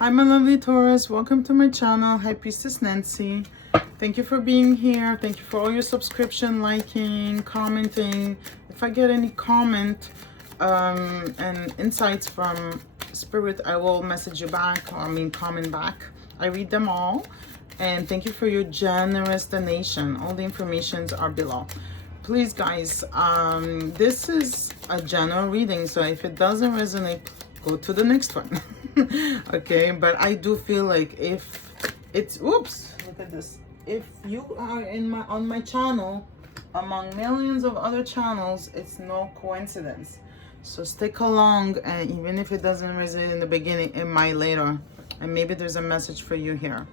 Hi, my lovely Taurus. Welcome to my channel. Hi, Priestess Nancy. Thank you for being here. Thank you for all your subscription, liking, commenting. If I get any comment and insights from Spirit, I will message you back, or comment back. I read them all. And thank you for your generous donation. All the informations are below. Please, guys, this is a general reading, so if it doesn't resonate, go to the next one. Okay, but I do feel like if it's, oops, look at this, if you are on my channel among millions of other channels, it's no coincidence. So stick along, and even if it doesn't resonate in the beginning, it might later, and maybe there's a message for you here.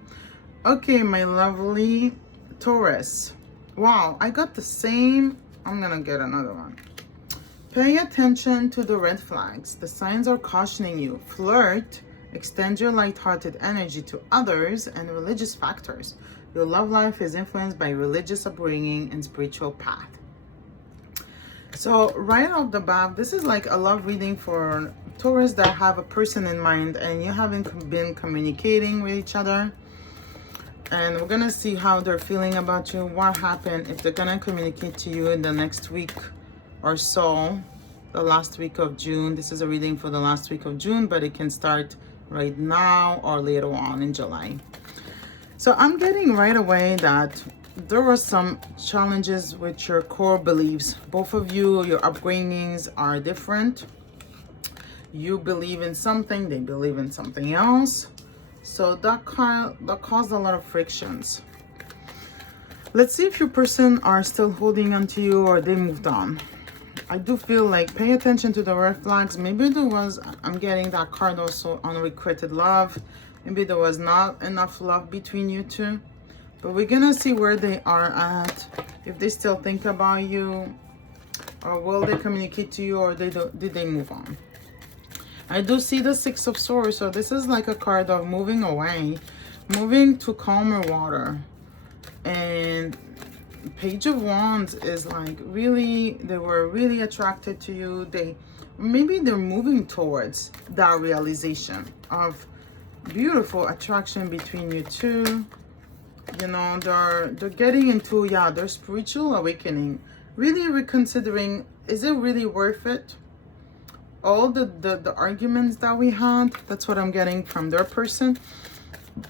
Okay, my lovely Taurus. Wow, I got the same. I'm gonna get another one. Pay attention to the red flags. The signs are cautioning you. Flirt. Extend your light-hearted energy to others and religious factors. Your love life is influenced by religious upbringing and spiritual path. So right off the bat, this is like a love reading for Taurus that have a person in mind and you haven't been communicating with each other. And we're gonna see how they're feeling about you, what happened, if they're gonna communicate to you in the next week or so, the last week of June. This is a reading for the last week of June, but it can start right now or later on in July. So I'm getting right away that there were some challenges with your core beliefs. Both of you, your upbringings are different. You believe in something, they believe in something else. So that caused a lot of frictions. Let's see if your person are still holding on to you or they moved on. I do feel like pay attention to the red flags. Maybe there was, I'm getting that card also, unrequited love. Maybe there was not enough love between you two. But we're gonna see where they are at. If they still think about you, or will they communicate to you, or did they move on? I do see the Six of Swords, so this is like a card of moving away, moving to calmer water. And Page of Wands is like really, they were really attracted to you. Maybe they're moving towards that realization of beautiful attraction between you two. You know, they're getting into, their spiritual awakening, really reconsidering, is it really worth it? All the arguments that we had, that's what I'm getting from their person.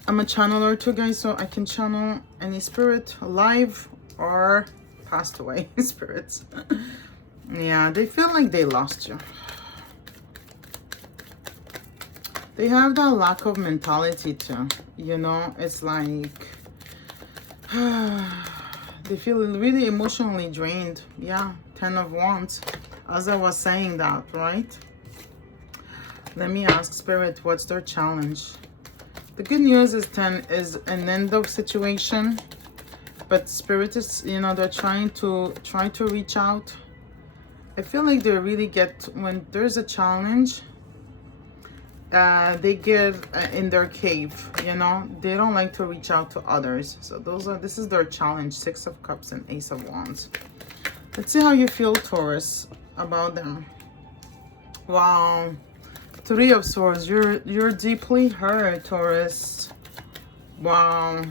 I'm a channeler too, guys, so I can channel any spirit alive or passed away spirits. Yeah, they feel like they lost you. They have that lack of mentality too, you know. It's like they feel really emotionally drained. Yeah, 10 of Wands. As I was saying that, right? Let me ask Spirit, what's their challenge? The good news is 10 is an end of situation. But Spirit is, you know, they're trying to reach out. I feel like they really get, when there's a challenge, they get in their cave, you know. They don't like to reach out to others. So this is their challenge. Six of Cups and Ace of Wands. Let's see how you feel, Taurus, about them. Wow. Three of Swords. You're deeply hurt, Taurus. Wow.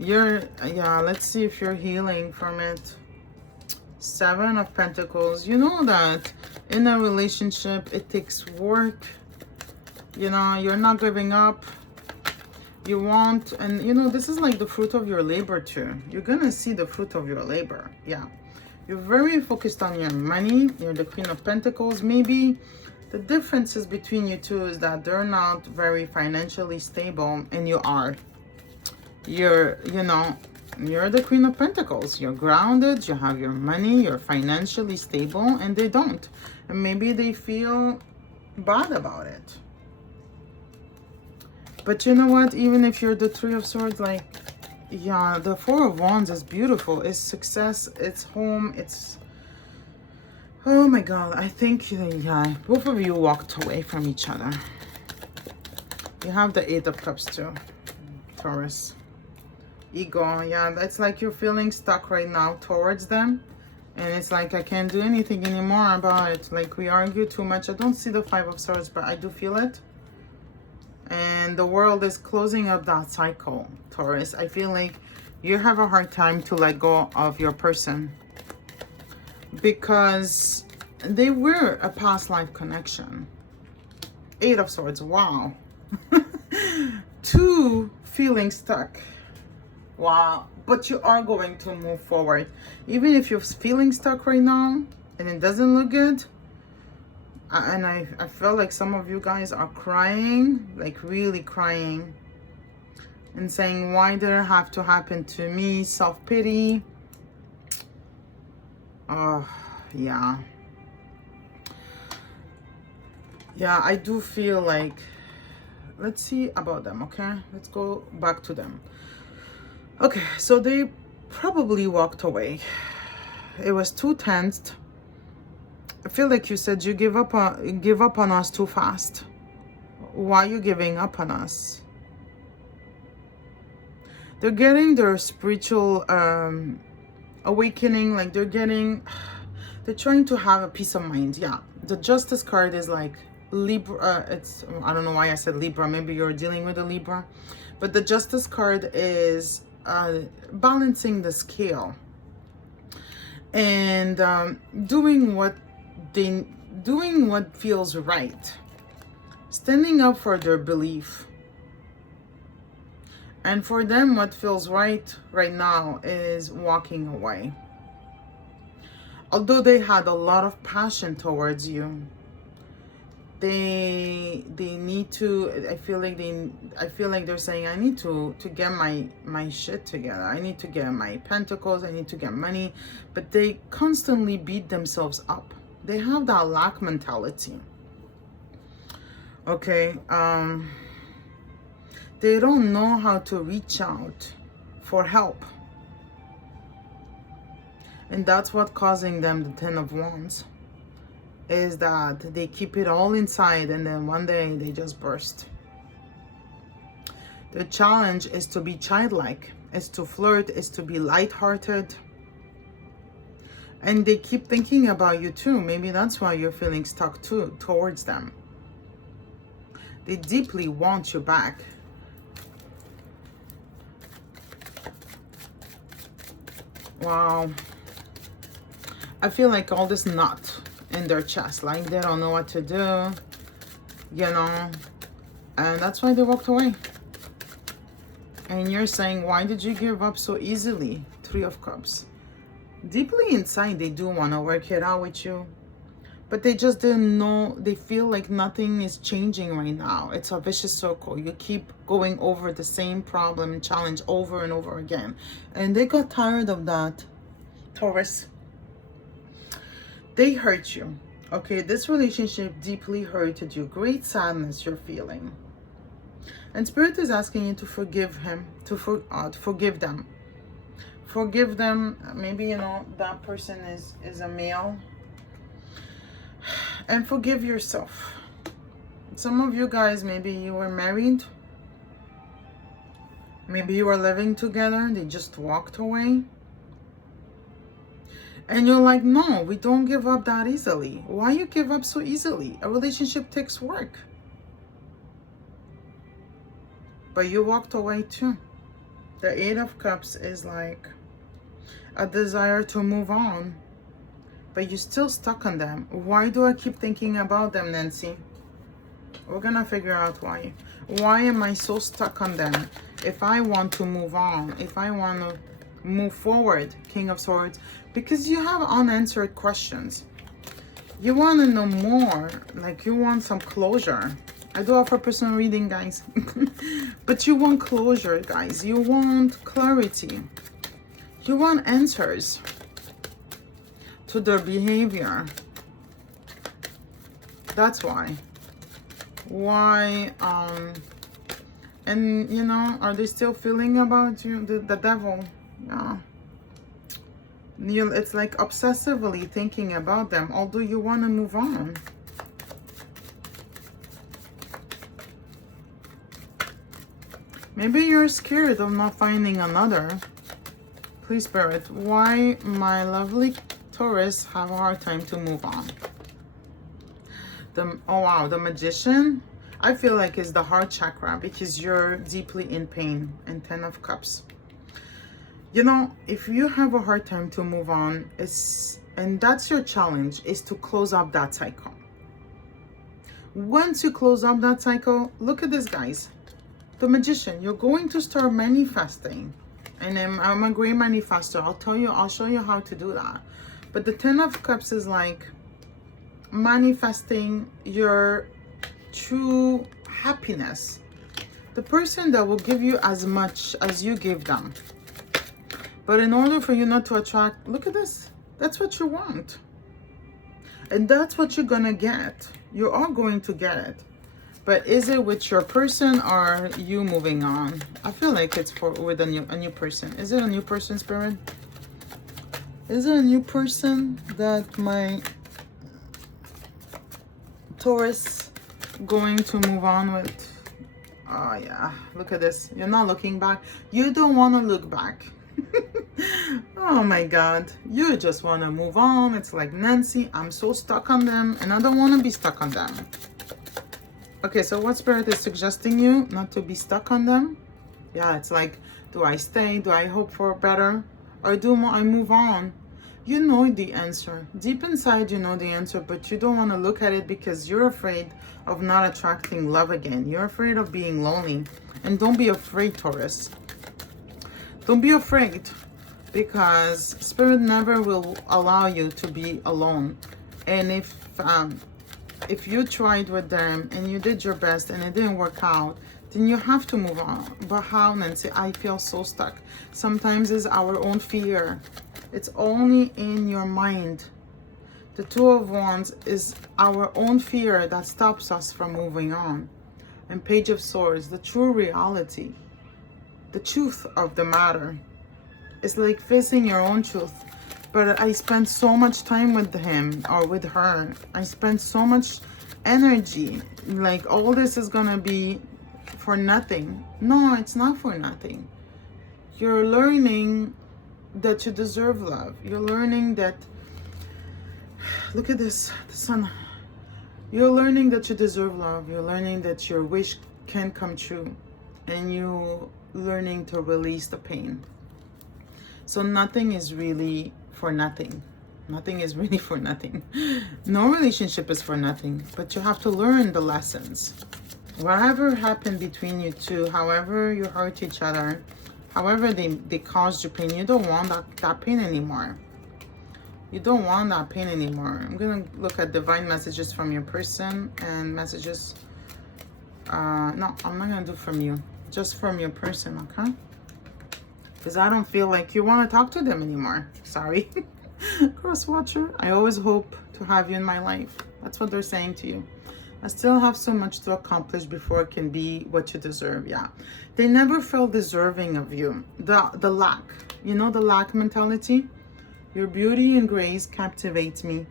Let's see if you're healing from it. Seven of Pentacles. You know that in a relationship, it takes work. You know, you're not giving up. You want, and you know, this is like the fruit of your labor too. You're gonna see the fruit of your labor. Yeah. You're very focused on your money. You're the Queen of Pentacles. Maybe the differences between you two is that they're not very financially stable and you are. You're the Queen of Pentacles. You're grounded, you have your money, you're financially stable, and they don't. And maybe they feel bad about it. But you know what? Even if you're the Three of Swords, like, yeah, the Four of Wands is beautiful. It's success, it's home, it's... Oh my God, I think, yeah, both of you walked away from each other. You have the Eight of Cups too, Taurus. Ego, yeah, it's like you're feeling stuck right now towards them. And it's like, I can't do anything anymore about it. Like, we argue too much. I don't see the Five of Swords, but I do feel it. And the world is closing up that cycle, Taurus. I feel like you have a hard time to let go of your person because they were a past life connection. 8 of Swords, wow. 2, feeling stuck. Wow, but you are going to move forward. Even if you're feeling stuck right now and it doesn't look good, and I feel like some of you guys are crying, like really crying and saying, why did it have to happen to me? Self-pity. Oh, yeah. Yeah, I do feel like, let's see about them, okay? Let's go back to them. Okay, so they probably walked away. It was too tensed. I feel like you said you give up on us too fast. Why are you giving up on us? They're getting their spiritual awakening, like they're trying to have a peace of mind. Yeah, the Justice card is like Libra. I don't know why I said Libra. Maybe you're dealing with a Libra, but the Justice card is balancing the scale and doing what feels right, standing up for their belief. And for them, what feels right now is walking away. Although they had a lot of passion towards you, they need to, I feel like they're saying, I need to get my shit together. I need to get my pentacles, I need to get money. But they constantly beat themselves up. They have that lack mentality. Okay, they don't know how to reach out for help. And that's what causing them the 10 of Wands. Is that they keep it all inside and then one day they just burst. The challenge is to be childlike, is to flirt, is to be lighthearted. And they keep thinking about you too. Maybe that's why you're feeling stuck too towards them. They deeply want you back. Wow. I feel like all this knot in their chest, like they don't know what to do, you know, and that's why they walked away. And you're saying, why did you give up so easily? 3 of Cups. Deeply inside, they do want to work it out with you, but they just didn't know. They feel like nothing is changing right now. It's a vicious circle. You keep going over the same problem and challenge over and over again. And they got tired of that, Taurus. They hurt you. Okay, this relationship deeply hurted you. Great sadness you're feeling. And Spirit is asking you to forgive him, to forgive them. Forgive them. Maybe, you know, that person is a male. And forgive yourself. Some of you guys, maybe you were married. Maybe you were living together. They just walked away. And you're like, no, we don't give up that easily. Why you give up so easily? A relationship takes work. But you walked away too. The 8 of Cups is like a desire to move on. But you're still stuck on them. Why do I keep thinking about them, Nancy? We're gonna figure out why. Why am I so stuck on them? If I want to move on, if I want to move forward, King of Swords, because you have unanswered questions. You want to know more, like you want some closure. I do offer personal reading, guys. But you want closure, guys. You want clarity. You want answers to their behavior. That's why. Why, and you know, are they still feeling about you? The devil. Yeah. It's like obsessively thinking about them, although you want to move on. Maybe you're scared of not finding another. Please, Spirit, why my lovely Taurus have a hard time to move on? Oh wow, the Magician. I feel like it's the heart chakra because you're deeply in pain. And 10 of Cups. You know, if you have a hard time to move on, and that's your challenge, is to close up that cycle. Once you close up that cycle, look at this, guys. The Magician, you're going to start manifesting. And I'm a great manifestor. I'll show you how to do that. But the 10 of Cups is like manifesting your true happiness. The person that will give you as much as you give them. But in order for you not to attract, look at this. That's what you want. And that's what you're gonna get. You are going to get it. But is it with your person or you moving on? I feel like it's with a new person. Is it a new person, Spirit? Is it a new person that my Taurus going to move on with? Oh yeah, look at this. You're not looking back. You don't want to look back. Oh my God, you just want to move on. It's like, Nancy, I'm so stuck on them and I don't want to be stuck on them. Okay, so what Spirit is suggesting you not to be stuck on them? Yeah, it's like, do I stay? Do I hope for better? Or do I move on? You know the answer. Deep inside, you know the answer, but you don't want to look at it because you're afraid of not attracting love again. You're afraid of being lonely. And don't be afraid, Taurus. Don't be afraid, because Spirit never will allow you to be alone. And if you tried with them and you did your best and it didn't work out, then you have to move on. But how, Nancy? I feel so stuck. Sometimes it's our own fear. It's only in your mind. The Two of Wands is our own fear that stops us from moving on. And Page of Swords, the true reality, the truth of the matter. It's like facing your own truth. But I spent so much time with him or with her. I spent so much energy. Like, all this is gonna be for nothing. No, it's not for nothing. You're learning that you deserve love. You're learning that, look at this, the sun. You're learning that you deserve love. You're learning that your wish can come true. And you learning to release the pain. So nothing is really for nothing. Nothing is really for nothing. No relationship is for nothing, but you have to learn the lessons. Whatever happened between you two, however you hurt each other, however they caused you pain, you don't want that pain anymore. You don't want that pain anymore. I'm going to look at divine messages from your person and messages. No, I'm not going to do from you. Just from your person, okay? Because I don't feel like you want to talk to them anymore. Sorry. Cross watcher, I always hope to have you in my life. That's what they're saying to you. I still have so much to accomplish before it can be what you deserve. Yeah, they never felt deserving of you. The lack, you know, the lack mentality. Your beauty and grace captivates me.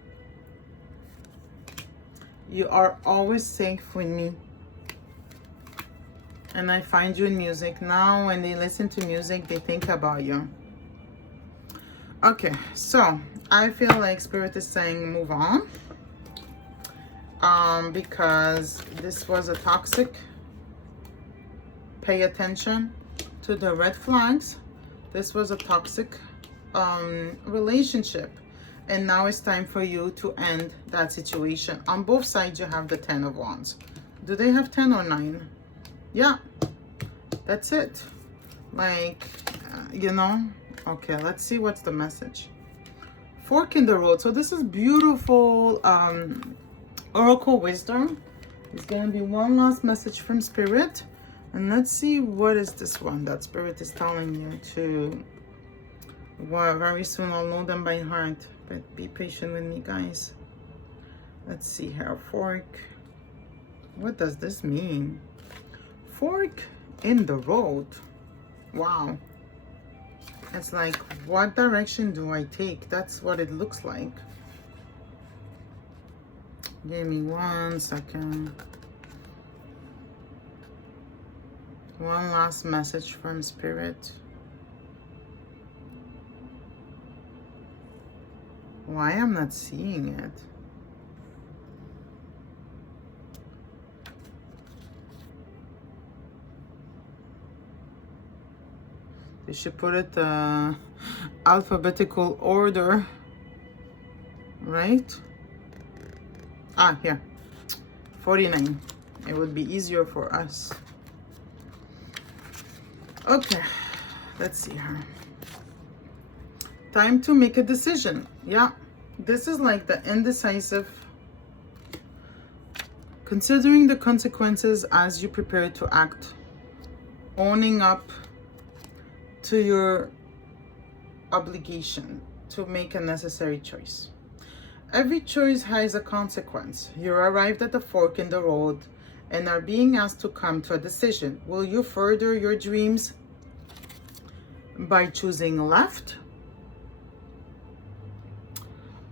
You are always safe with me. And I find you in music. Now when they listen to music, they think about you. Okay, so I feel like Spirit is saying move on. Because this was a toxic. Pay attention to the red flags. This was a toxic relationship. And now it's time for you to end that situation. On both sides, you have the 10 of Wands. Do they have 10 or 9? Yeah, that's it. Like, you know. Okay, let's see what's the message. Fork in the road. So this is beautiful oracle wisdom. It's gonna be one last message from Spirit, and let's see what is this one that Spirit is telling you to. Well, very soon I'll know them by heart, but be patient with me, guys. Let's see here. Fork. What does this mean? Fork in the road. Wow. It's like, what direction do I take? That's what it looks like. Give me 1 second. One last message from Spirit. Why I'm not seeing it? You should put it alphabetical order, right? Ah, here, 49. It would be easier for us. Okay, let's see her. Time to make a decision. Yeah, this is like the indecisive. Considering the consequences as you prepare to act. Owning up to your obligation to make a necessary choice. Every choice has a consequence. You're arrived at the fork in the road and are being asked to come to a decision. Will you further your dreams by choosing left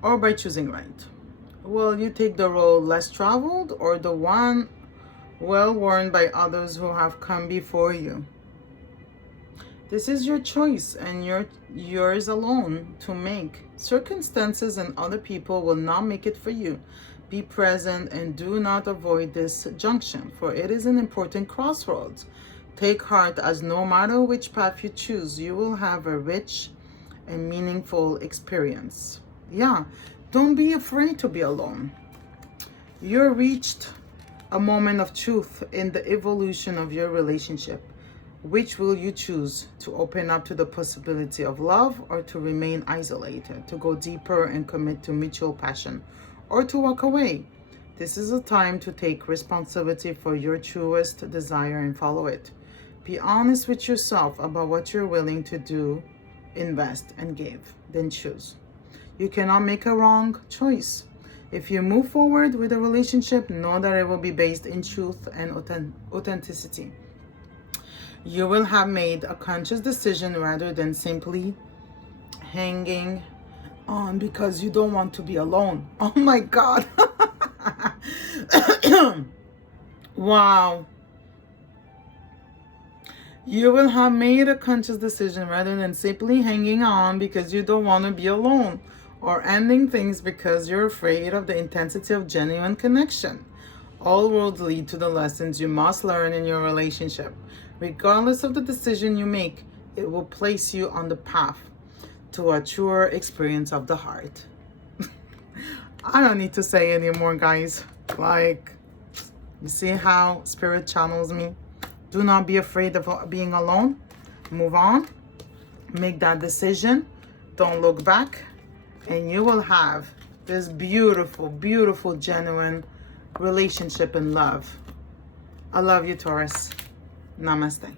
or by choosing right? Will you take the road less traveled or the one well worn by others who have come before you? This is your choice and yours alone to make. Circumstances and other people will not make it for you. Be present and do not avoid this junction, for it is an important crossroads. Take heart, as no matter which path you choose, you will have a rich and meaningful experience. Yeah, don't be afraid to be alone. You're reached a moment of truth in the evolution of your relationship. Which will you choose? To open up to the possibility of love or to remain isolated, to go deeper and commit to mutual passion, or to walk away? This is a time to take responsibility for your truest desire and follow it. Be honest with yourself about what you're willing to do, invest, and give. Then choose. You cannot make a wrong choice. If you move forward with a relationship, know that it will be based in truth and authenticity. You will have made a conscious decision rather than simply hanging on because you don't want to be alone. Oh my God. Wow. You will have made a conscious decision rather than simply hanging on because you don't want to be alone, or ending things because you're afraid of the intensity of genuine connection. All roads lead to the lessons you must learn in your relationship. Regardless of the decision you make, it will place you on the path to a truer experience of the heart. I don't need to say anymore, guys. Like, you see how Spirit channels me? Do not be afraid of being alone. Move on. Make that decision. Don't look back. And you will have this beautiful, beautiful, genuine relationship and love. I love you, Taurus. Namaste.